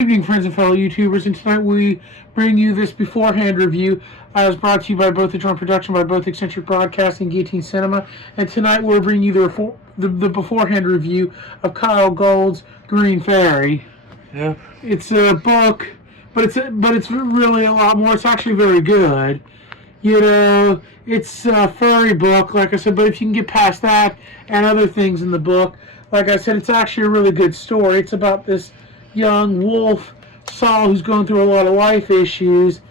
Good evening, friends and fellow YouTubers, and tonight we bring you this beforehand review as brought to you by both the Drum Production, by both Eccentric Broadcasting and Guillotine Cinema. And tonight we're bringing you the beforehand review of Kyle Gould's Green Fairy. Yeah. It's a book, but it's really a lot more. It's actually very good. You know, it's a furry book, like I said, but if you can get past that and other things in the book, like I said, it's actually a really good story. It's about this young wolf, Saul, who's going through a lot of life issues,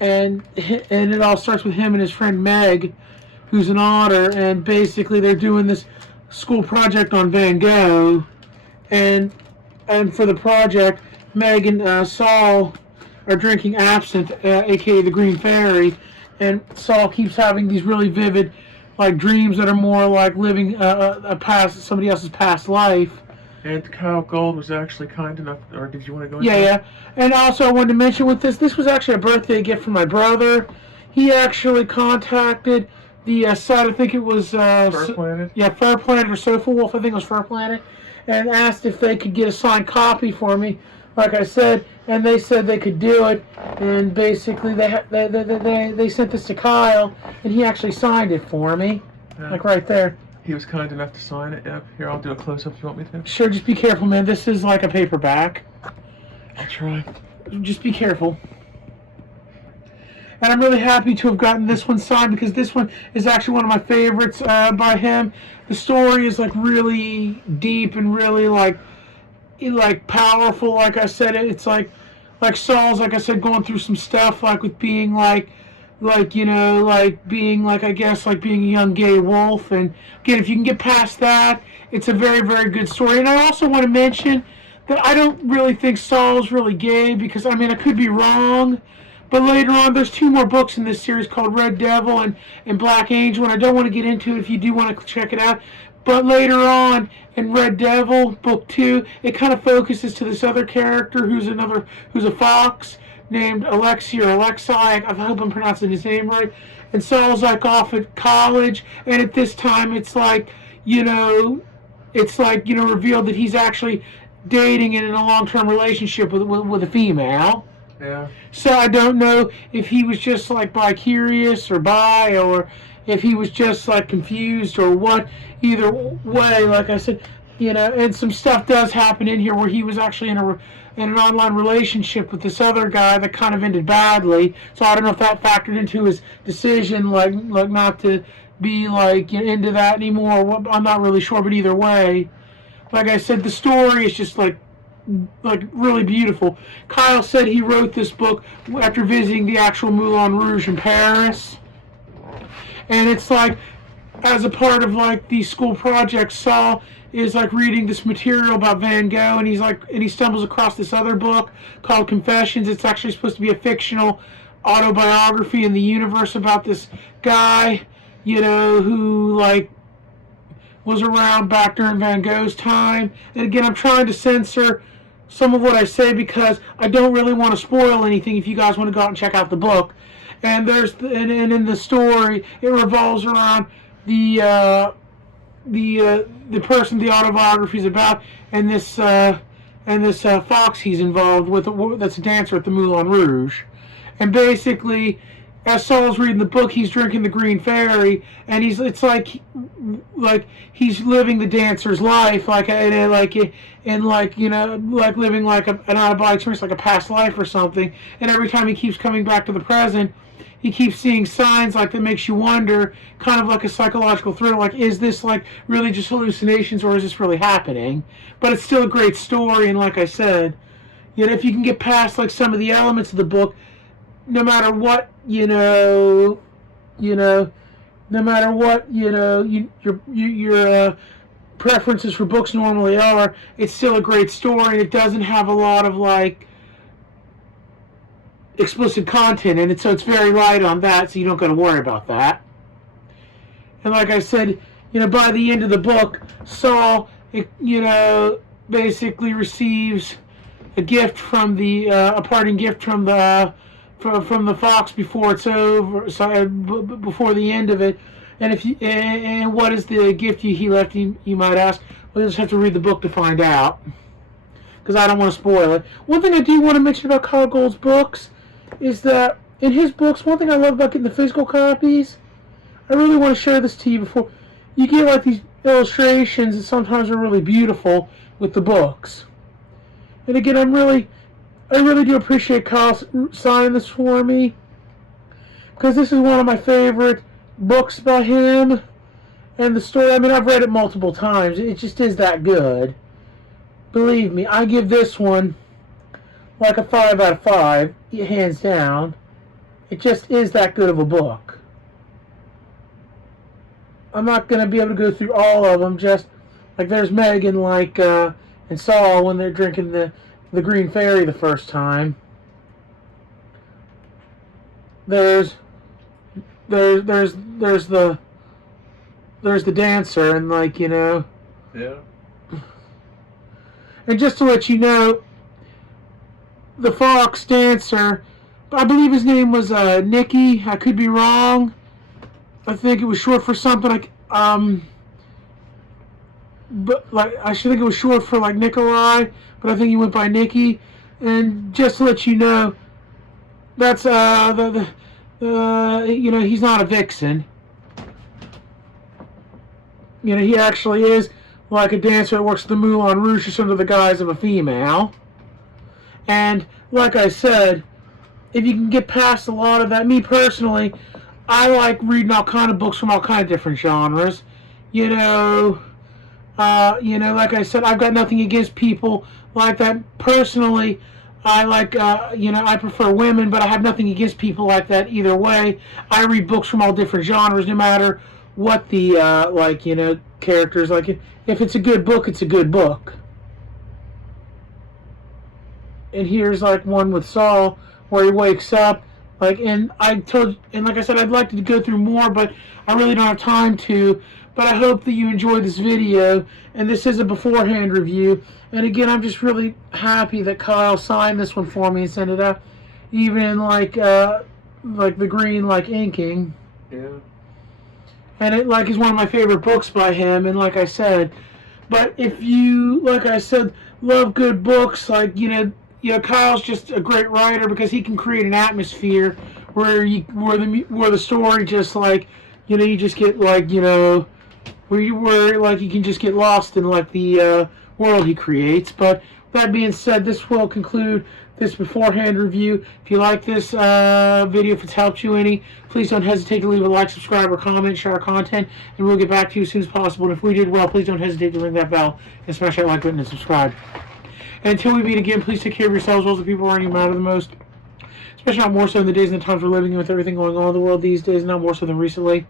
and it all starts with him and his friend Meg, who's an otter, and basically they're doing this school project on Van Gogh, and for the project, Meg and Saul are drinking absinthe, aka the Green Fairy, and Saul keeps having these really vivid, like, dreams that are more like living somebody else's past life. And Kyle Gould was actually kind enough, or did you want to go into Yeah. And also I wanted to mention with this was actually a birthday gift from my brother. He actually contacted the site, I think it was... Fur Planet? Yeah, Fur Planet or Sofa Wolf, I think it was Fur Planet, and asked if they could get a signed copy for me, like I said, and they said they could do it, and basically they sent this to Kyle, and he actually signed it for me, like right there. He was kind enough to sign it, yep. Here, I'll do a close-up if you want me to. Sure, just be careful, man. This is like a paperback. I'll try. Just be careful. And I'm really happy to have gotten this one signed because this one is actually one of my favorites by him. The story is like really deep and really like powerful. Like I said, it's like Saul's, like I said, going through some stuff like with being being a young gay wolf. And again, if you can get past that, it's a very, very good story. And I also want to mention that I don't really think Saul's really gay because, I mean, I could be wrong, but later on there's two more books in this series called Red Devil and Black Angel, and I don't want to get into it if you do want to check it out. But later on in Red Devil, book 2, it kind of focuses to this other character who's a fox, named Alexi or Alexi. I hope I'm pronouncing his name right. And Saul's like off at college, and at this time it's revealed that he's actually dating and in a long-term relationship with a female. Yeah. So I don't know if he was just like bi-curious or bi, or if he was just like confused or what. Either way, like I said, and some stuff does happen in here where he was actually in an online relationship with this other guy that kind of ended badly. So I don't know if that factored into his decision, like not to be into that anymore. I'm not really sure, but either way, like I said, the story is just like really beautiful. Kyle said he wrote this book after visiting the actual Moulin Rouge in Paris, and it's like, as a part of like the school project, Saul is like reading this material about Van Gogh, and he stumbles across this other book called Confessions. It's actually supposed to be a fictional autobiography in the universe about this guy, who was around back during Van Gogh's time. And again, I'm trying to censor some of what I say because I don't really want to spoil anything if you guys want to go out and check out the book. And in the story, it revolves around the person the autobiography is about, and this fox he's involved with, that's a dancer at the Moulin Rouge. And basically, as Saul's reading the book, he's drinking the Green Fairy, and it's like he's living the dancer's life, living like an out-of-body experience, like a past life or something. And every time he keeps coming back to the present, he keeps seeing signs that makes you wonder, kind of like a psychological thriller, like, is this really just hallucinations, or is this really happening? But it's still a great story, and like I said, if you can get past some of the elements of the book, no matter what your preferences for books normally are, it's still a great story, and it doesn't have a lot of explicit content in it, so it's very light on that, so you don't got to worry about that. And like I said, by the end of the book, Saul, basically receives a gift from a parting gift from the fox before it's over, before the end of it. And what is the gift he left? You might ask. Well, you'll just have to read the book to find out. because I don't want to spoil it. One thing I do want to mention about Kyle Gold's books is that in his books, one thing I love about getting the physical copies, I really want to share this to you before you get like these illustrations that sometimes are really beautiful with the books. And again, I really do appreciate Kyle signing this for me, because this is one of my favorite books by him. And the story, I mean, I've read it multiple times. It just is that good. Believe me, I give this one like a 5 out of 5, hands down. It just is that good of a book. I'm not going to be able to go through all of them. Just like there's Megan, like and Saul when they're drinking the Green Fairy the first time. There's the dancer, and like, you know. Yeah. And just to let you know, the fox dancer, I believe his name was Nicky. I could be wrong. I think it was short for something like but like I should think it was short for like Nikolai, but I think he went by Nicky. And just to let you know, that's you know, he's not a vixen. You know, he actually is like a dancer that works at the Moulin Rouge just under the guise of a female. And like I said, if you can get past a lot of that, me personally, I like reading all kind of books from all kind of different genres. You know, like I said, I've got nothing against people like that. Personally, I like, you know, I prefer women, but I have nothing against people like that either way. I read books from all different genres, no matter what the, like, you know, characters. Like, if it's a good book, it's a good book. And here's, like, one with Saul, where he wakes up, like, and like I said, I'd like to go through more, but I really don't have time to. But I hope that you enjoyed this video, and this is a beforehand review. And again, I'm just really happy that Kyle signed this one for me and sent it out, even in like the green, like, inking. Yeah. And it, like, is one of my favorite books by him. And like I said, but if you, like I said, love good books, like, you know, Kyle's just a great writer, because he can create an atmosphere where the story just, like, you know, you just get, like, you know, where like you can just get lost in, like, the world he creates. But that being said, this will conclude this beforehand review. If you like this video, if it's helped you any, please don't hesitate to leave a like, subscribe, or comment, share our content, and we'll get back to you as soon as possible. And if we did well, please don't hesitate to ring that bell and smash that like button and subscribe. And until we meet again, please take care of yourselves, well as the people around you matter the most. Especially not more so in the days and the times we're living in, with everything going on in the world these days, not more so than recently.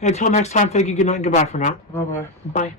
And until next time, thank you, good night, and goodbye for now. Bye-bye. Bye.